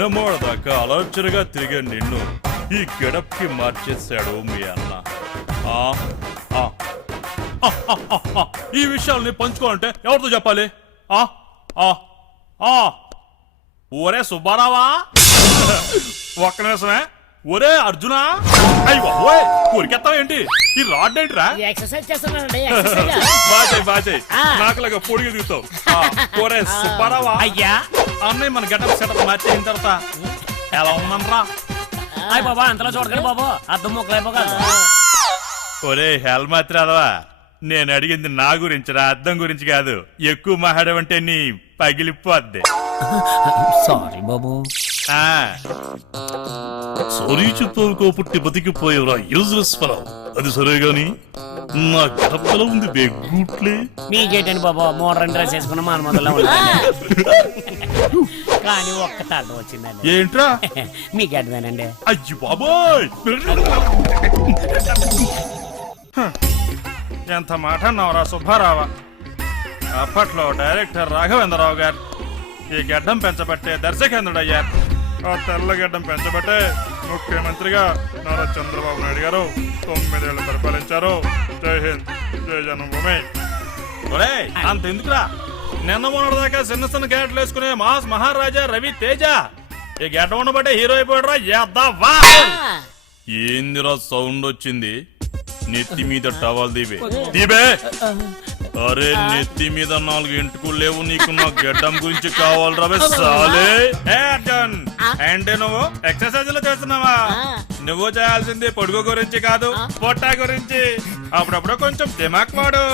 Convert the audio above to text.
నిన్నమోడదాకా అలర్చనగా తిరిగే నిన్ను ఈ గెడప్ కి మార్చేశాడు మీ అన్న. ఈ విషయాల్ని పంచుకోవాలంటే ఎవరితో చెప్పాలి? ఒరే సుబ్బారావా, ఒక్క నిమిషమే. ఒరే అర్జునా, అయ్యో ఊరికెత్తావు ఏంటి? ఈ రాడ్ ఏంటిరా? బాజయ్ నాకులాగా పొడిగి దిగుతావు. ఒరే సుబ్బారావా, అయ్యా అన్నయ్య మన గెటప్ సెటప్ మార్చేసిన తర్వాత ఎలా ఉన్నానరా? అయ్య బాబా అంతలా చూడకండి బాబు, అద్దం మొక్కలైపోగలదు. ఒరే హెల్మెట్ రాదవా, నేను అడిగింది నా గురించిరా, అద్దం గురించి కాదు. ఎక్కువ మాట్లాడమంటే నీ పగిలిపోద్ది. సారీ బాబు. సారీ చెప్పుకో, పుట్టి బతికిపోయేవరా యూజ్లెస్ ఫెలో. అది సరే గాని నా గడపలో ఉంది బెగ్గుట్లే. మీకేంటండి బాబు, మోడర్న్ డ్రెస్ వేసుకున్న మన మొదల్లో కానీ ఒక్క తాట వచ్చిందండి. ఏంట్రా? మీ గడ్డమేనండి. అయ్యి బాబోయ్, ఎంత మాట అన్నావురా సుబ్బారావా. అప్పట్లో డైరెక్టర్ రాఘవేంద్రరావు గారు ఈ గడ్డం పెంచబట్టే దర్శకేంద్రుడయ్యారు. ఆ తెల్ల గడ్డం పెంచబట్టే ముఖ్యమంత్రిగా నారా చంద్రబాబు నాయుడు గారు 9 ఏళ్ళు పరిపాలించారు. జై హింద్, జై జన్మభూమి. ఒరే అంత ఎందుకురా, నిన్న మొన్నటిదాకా చిన్న చిన్న గేట్లు వేసుకునే మాస్ మహారాజా రవి తేజ ఈ గడ్డ ఉండబట్టే హీరో అయిపోయాడురా. యాదవ్వా, ఏందిరా సౌండ్ వచ్చింది? నెత్తి మీద టవల్ దీబే. అరే నెత్తి మీద 4 ఎంటుకులు లేవు నీకు, నా గడ్డం గురించి కావాలరా సాలే. అంటే నువ్వు ఎక్సర్సైజ్ లో చేస్తున్నావా? నువ్వు చేయాల్సింది పొడుగు గురించి కాదు, పొట్ట గురించి. అప్పుడప్పుడు కొంచెం దిమాక్ వాడు.